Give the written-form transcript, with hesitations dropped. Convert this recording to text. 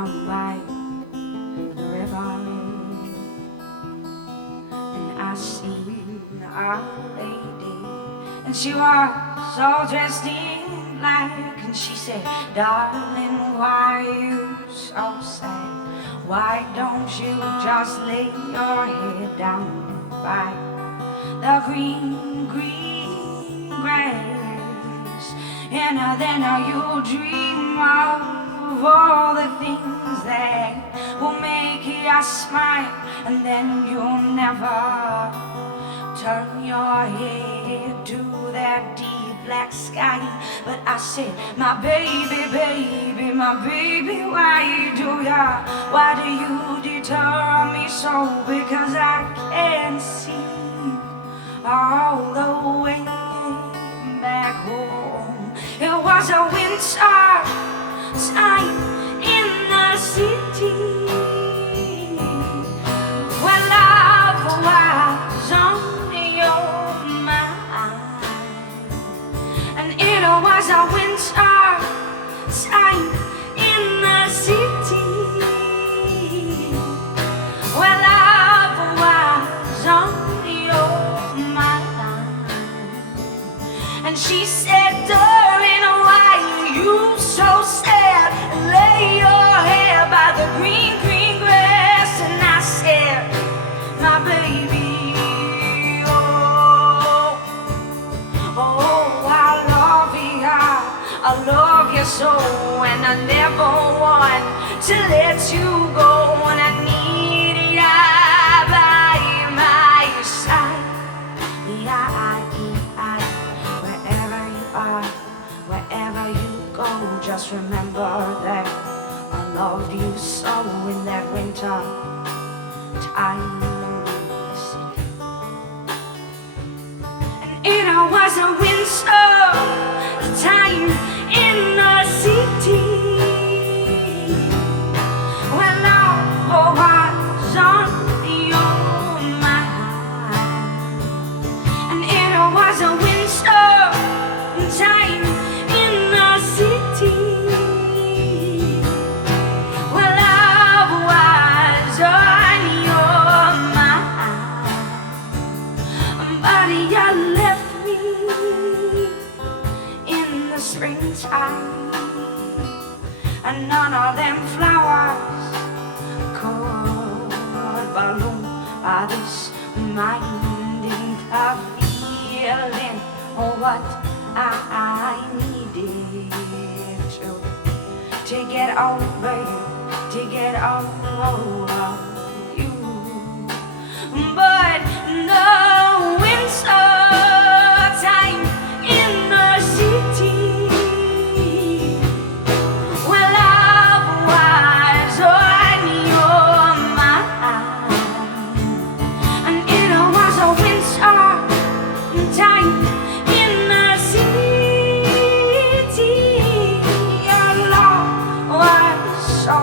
down by the river, and I seen a lady, and she was all dressed in black, and she said, darling, why are you so sad? Why don't you just lay your head down by the green, green grass, and then you'll dream of all the things that will make you smile, and then you'll never turn your head to that deep black sky. But I said, my baby, baby, my baby, why do you deter me so? Because I can't see all the way back home. It was a winter time in the city, where love was on your mind. And it was a winter time in the city, where love was on your mind. And she said, darling, why are you so sad? Lay your hair by the green, green grass. And I said, my baby, oh, oh, I love you so, and I never want to let you go, and I need you by my side. Wherever you are, wherever you go, just remember that I loved you so in that winter time in the city. And it was a winter time in the city, when love was on your mind. And it was a winter time in the city, where love was on your mind. But you left me in the springtime, and none of them flowers could bloom by this minding feeling what I needed to get over you, to get over you. But no winter time in the city, where love was on your mind. And it was a winter time in the city, your love was so